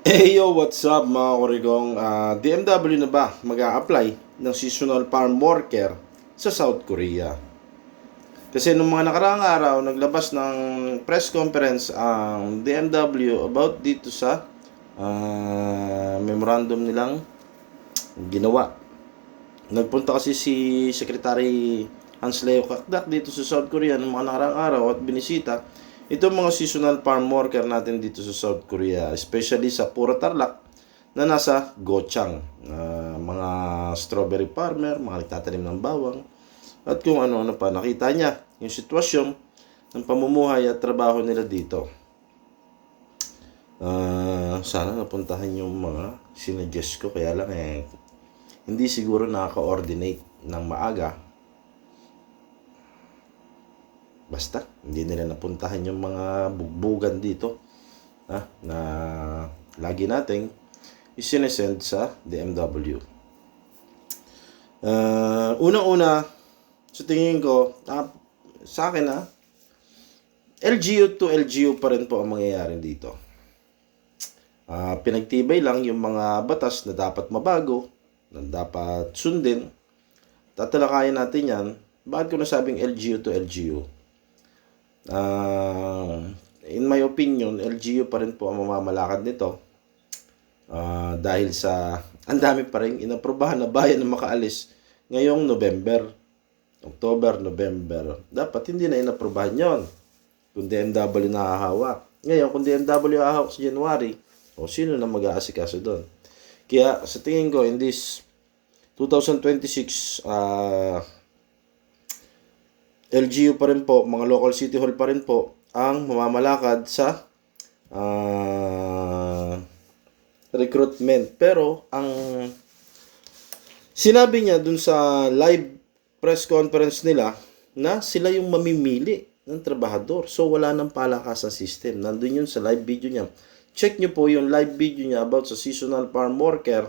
Hey yo, what's up mga kurigong? Ah, DMW na ba mag apply ng seasonal farm worker sa South Korea? Kasi nung mga nakaraang araw, naglabas ng press conference ang DMW about dito sa ah, memorandum nilang ginawa. Nagpunta kasi si Secretary Hans Leo Kakdak dito sa South Korea nung mga nakaraang araw at binisita itong mga seasonal farm worker natin dito sa South Korea, especially sa Puro Tarlac na nasa Gochang. Ah, mga strawberry farmer, mga nagtatanim ng bawang, at kung ano-ano pa. Nakita niya yung sitwasyon ng pamumuhay at trabaho nila dito. Ah, sana napuntahan yung mga sinuggest ko, kaya lang eh, hindi siguro nakaka-coordinate ng maaga Basta, hindi nila napuntahan yung mga bugbugan dito ha, na lagi nating isinesend sa DMW. Uh, Unang-una, sa tingin ko, ah, sa akin ha, LGU to LGU pa rin po ang mangyayari dito. Ah, pinagtibay lang yung mga batas na dapat mabago, na dapat sundin. Tatalakayan natin yan. Bakit ko nasabing LGU to LGU? Ah, in my opinion, LGU pa rin po ang mamamalakad nito. Ah, dahil sa ang dami pa rin inaprobahan na bayan na makaalis ngayong November, October, November. Dapat hindi na inaprobahan yon. Kung DMW nakahawak. Ngayon, kung DMW hahawak sa January, o sino na mag-aasikaso doon? Kaya sa tingin ko, in this 2026, ah LGU pa rin po, mga local city hall pa rin po ang mamamalakad sa ah, recruitment. Pero ang sinabi niya dun sa live press conference nila na sila yung mamimili ng trabahador. So wala nang palakasan system. Nandun yun sa live video niya. Check nyo po yung live video niya about sa seasonal farm worker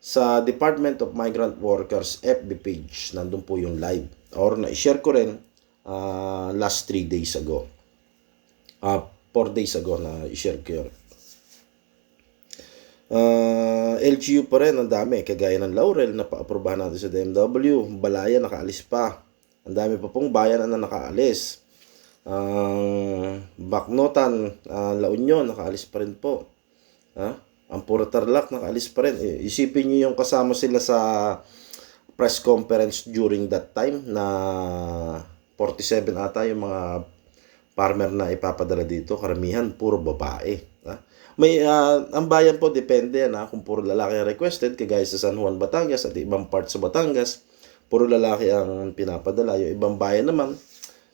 sa Department of Migrant Workers FB page. Nandun po yung live. Or na-share ko rin uh, last 3 days ago. Uh, 4 days ago na i-share ko yun. Uh, LGU pa rin, ang dami. Kagaya ng Laurel na pa-aprobahan natin sa DMW. Balaya, nakaalis pa. Ang dami pa pong bayan na nakaalis. Ang uh, Baknotan, uh, La Union, nakaalis pa rin po. Ha? Ang Puro Tarlac, nakaalis pa rin. Isipin nyo yung kasama sila sa press conference during that time na 47 ata yung mga farmer na ipapadala dito. Karamihan, puro babae. Ha? May, uh, ang bayan po, depende na kung puro lalaki ang requested, kagaya sa San Juan, Batangas at ibang parts sa Batangas, puro lalaki ang pinapadala. Yung ibang bayan naman,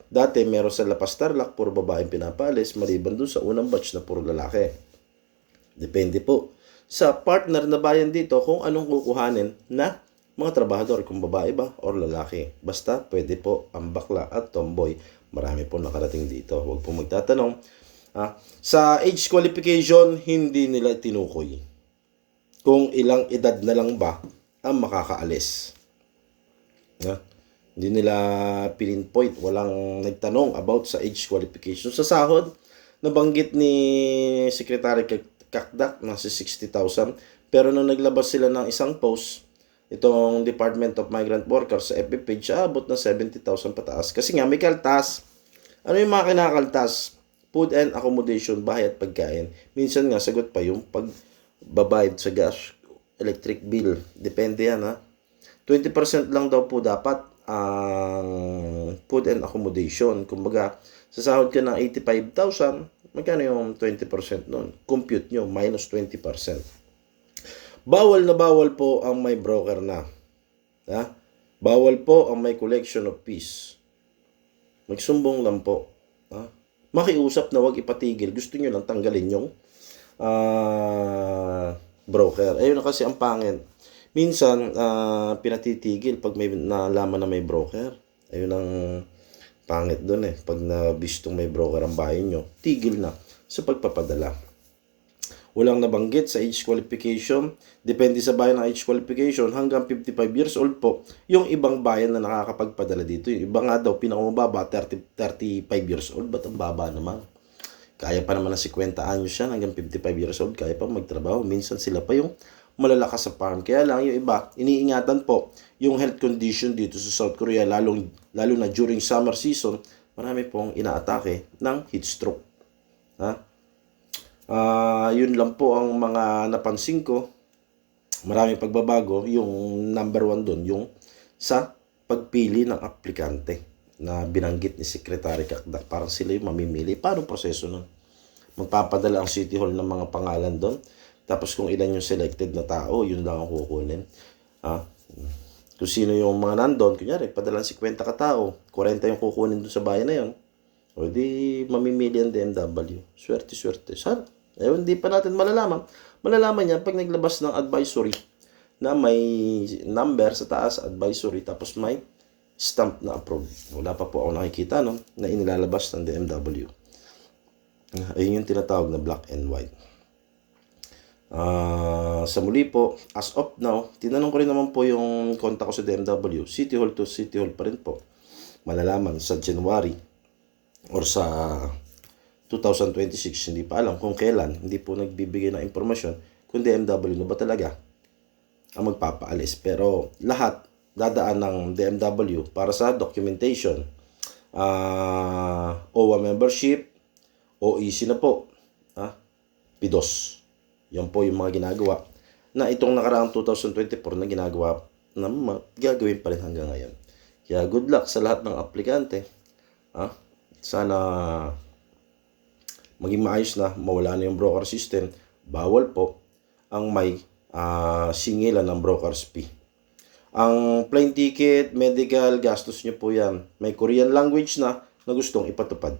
dati meron sa Lapas Tarlac, puro babae ang pinapalis, maliban dun sa unang batch na puro lalaki. Depende po sa partner na bayan dito kung anong kukuhanin na mga trabahador, kung babae ba or lalaki. Basta pwede po ang bakla at tomboy. Marami po nakarating dito. Huwag po magtatanong. Ha? Sa age qualification, hindi nila tinukoy kung ilang edad na lang ba ang makakaalis. Ha? Hindi nila pinpoint, walang nagtanong about sa age qualification. Sa sahod, nabanggit ni Secretary Kakdak na si 60,000. Pero nung naglabas sila ng isang post, itong Department of Migrant Workers sa FB page, abot ng 70,000 pataas. Kasi nga, may kaltas. Ano yung mga kinakaltas? Food and accommodation, bahay at pagkain. Minsan nga, sagot pa yung pagbabayad sa gas, electric bill. Depende yan, ha? 20% lang daw po dapat ang food and accommodation. Kumbaga, sa sahod ka ng 85,000, magkano yung 20% nun? Compute nyo, minus 20%. Bawal na bawal po ang may broker na. Ha? Bawal po ang may collection of fees. Magsumbong lang po. Ha? Makiusap na wag ipatigil. Gusto nyo lang tanggalin yung uh, broker. Ayun na kasi ang pangit. Minsan, uh, pinatitigil pag may nalaman na may broker. Ayun ang pangit doon eh. Pag nabistong may broker ang bahay nyo, tigil na sa pagpapadala. Walang nabanggit sa age qualification. Depende sa bayan ng age qualification hanggang 55 years old po. Yung ibang bayan na nakakapagpadala dito. Yung iba nga daw pinakamababa 30, 35 years old. Ba't ang baba naman? kaya pa naman ng 50 anyos siya hanggang 55 years old, kaya pa magtrabaho. Minsan sila pa yung malalakas sa farm. Kaya lang yung iba, iniingatan po yung health condition dito sa South Korea, lalong, lalo na during summer season, marami pong inaatake ng heat stroke. Ha? Ah, yun lang po ang mga napansin ko. Maraming pagbabago. Yung number one doon, yung sa pagpili ng aplikante na binanggit ni Secretary Kakdak. Parang sila yung mamimili. Paano proseso nun? Magpapadala ang City Hall ng mga pangalan doon. Tapos kung ilan yung selected na tao, yun lang ang kukunin. Ha? Kung sino yung mga nandun, kunyari, padala 50 ka tao, 40 yung kukunin doon sa bayan na yun. O di mamimili ang DMW. Swerte-swerte. Sana. Eh, hindi pa natin malalaman. Malalaman yan pag naglabas ng advisory na may number sa taas, advisory, tapos may stamp na approved. Wala pa po ako nakikita no, na inilalabas ng DMW. Ayun yung tinatawag na black and white. Ah, sa muli po, as of now, tinanong ko rin naman po yung kontak ko sa DMW. City Hall to City Hall pa rin po. Malalaman sa January or sa 2026, hindi pa alam kung kailan. Hindi po nagbibigay ng impormasyon kung DMW na ba talaga ang magpapaalis. Pero lahat dadaan ng DMW para sa documentation. Ah, OWA membership, OEC na po. Ah, PIDOS. Yan po yung mga ginagawa na itong nakaraang 2024 na ginagawa na gagawin pa rin hanggang ngayon. Kaya good luck sa lahat ng aplikante. Ha? Sana maging maayos na, mawala na yung broker system. Bawal po ang may ah, singilan ng broker's fee. Ang plane ticket, medical, gastos nyo po yan. May Korean language na na gustong ipatupad.